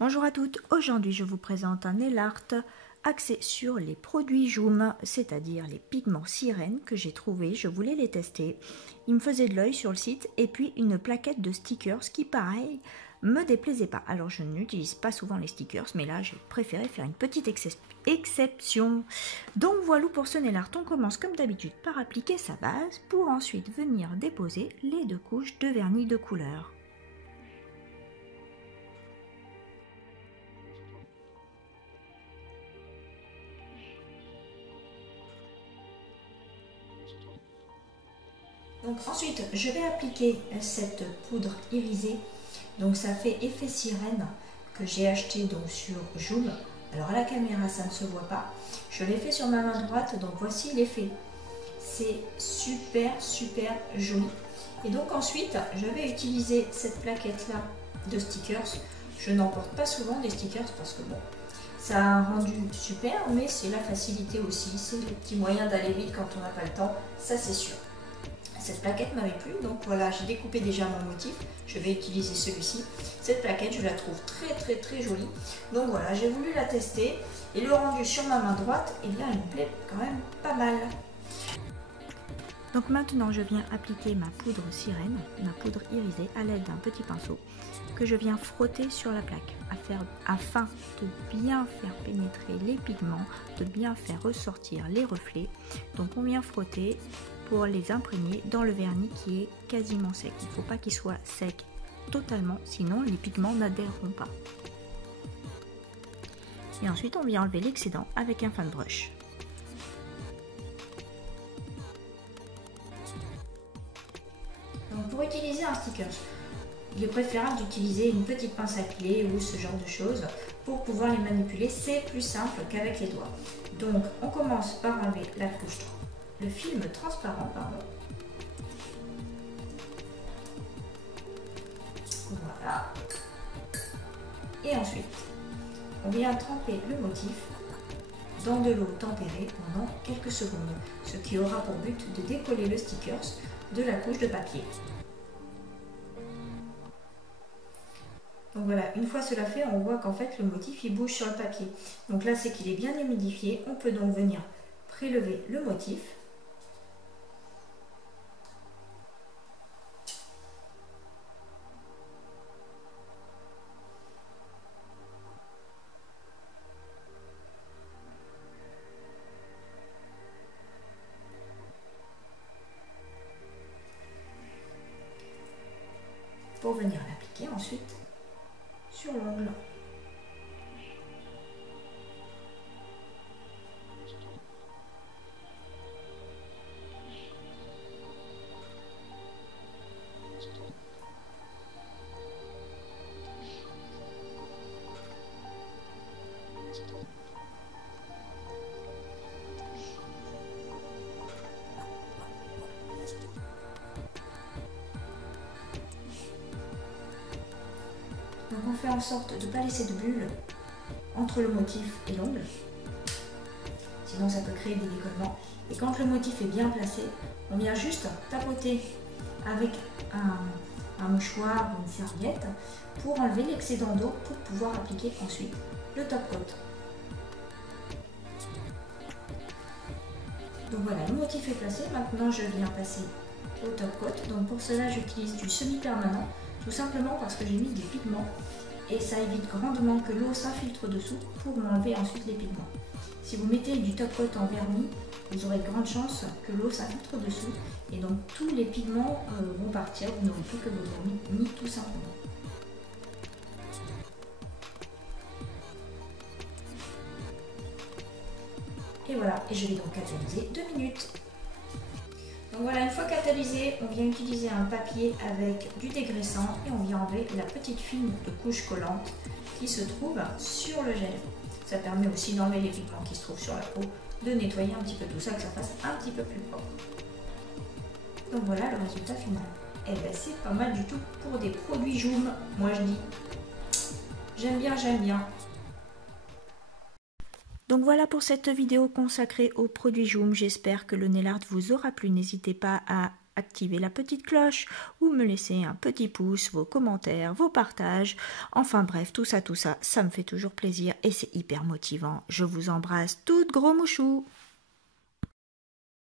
Bonjour à toutes, aujourd'hui je vous présente un nail art axé sur les produits Joom, c'est-à-dire les pigments sirènes que j'ai trouvés, je voulais les tester. Ils me faisaient de l'œil sur le site et puis une plaquette de stickers qui pareil me déplaisait pas. Alors je n'utilise pas souvent les stickers mais là j'ai préféré faire une petite exception. Donc voilà pour ce nail art, on commence comme d'habitude par appliquer sa base pour ensuite venir déposer les deux couches de vernis de couleur. Donc ensuite, je vais appliquer cette poudre irisée. Donc ça fait effet sirène que j'ai acheté donc sur Joom. Alors à la caméra, ça ne se voit pas. Je l'ai fait sur ma main droite, donc voici l'effet. C'est super joli. Et donc ensuite, je vais utiliser cette plaquette-là de stickers. Je n'en porte pas souvent des stickers parce que bon, ça a un rendu super, mais c'est la facilité aussi. C'est le petit moyen d'aller vite quand on n'a pas le temps, ça c'est sûr. Cette plaquette m'avait plu, donc voilà, j'ai découpé déjà mon motif, je vais utiliser celui-ci. Cette plaquette, je la trouve très jolie, donc voilà, j'ai voulu la tester et le rendu sur ma main droite, eh bien, il me plaît quand même pas mal. Donc maintenant, je viens appliquer ma poudre sirène, ma poudre irisée à l'aide d'un petit pinceau que je viens frotter sur la plaque afin de bien faire pénétrer les pigments, de bien faire ressortir les reflets. Donc on vient frotter pour les imprégner dans le vernis qui est quasiment sec. Il ne faut pas qu'il soit sec totalement, sinon les pigments n'adhéreront pas. Et ensuite on vient enlever l'excédent avec un fan brush. Donc pour utiliser un sticker, il est préférable d'utiliser une petite pince à clé ou ce genre de choses pour pouvoir les manipuler. C'est plus simple qu'avec les doigts. Donc on commence par enlever la couche, le film transparent, pardon. Voilà. Et ensuite, on vient tremper le motif dans de l'eau tempérée pendant quelques secondes, ce qui aura pour but de décoller le sticker de la couche de papier. Donc voilà, une fois cela fait, on voit qu'en fait le motif il bouge sur le papier. Donc là c'est qu'il est bien humidifié, on peut donc venir prélever le motif. Pour venir l'appliquer ensuite sur l'ongle. Donc on fait en sorte de ne pas laisser de bulles entre le motif et l'ongle, sinon ça peut créer des décollements. Et quand le motif est bien placé, on vient juste tapoter avec un mouchoir ou une serviette pour enlever l'excédent d'eau pour pouvoir appliquer ensuite le top coat. Donc voilà, le motif est placé, maintenant je viens passer au top coat. Donc pour cela j'utilise du semi-permanent, tout simplement parce que j'ai mis des pigments et ça évite grandement que l'eau s'infiltre dessous pour m'enlever ensuite les pigments. Si vous mettez du top coat en vernis, vous aurez de grandes chances que l'eau s'infiltre dessous et donc tous les pigments vont partir, vous n'aurez plus que votre vernis tout simplement. Et voilà, et je vais donc catalyser 2 minutes. Donc voilà, une fois catalysé, on vient utiliser un papier avec du dégraissant et on vient enlever la petite film de couche collante qui se trouve sur le gel. Ça permet aussi d'enlever les pigments qui se trouvent sur la peau, de nettoyer un petit peu tout ça, que ça fasse un petit peu plus propre. Donc voilà le résultat final. Et bien c'est pas mal du tout pour des produits Joom, moi je dis. J'aime bien. Donc voilà pour cette vidéo consacrée aux produits Joom. J'espère que le nail art vous aura plu. N'hésitez pas à activer la petite cloche ou me laisser un petit pouce, vos commentaires, vos partages. Enfin bref, tout ça, ça me fait toujours plaisir et c'est hyper motivant. Je vous embrasse toutes, gros mouchous.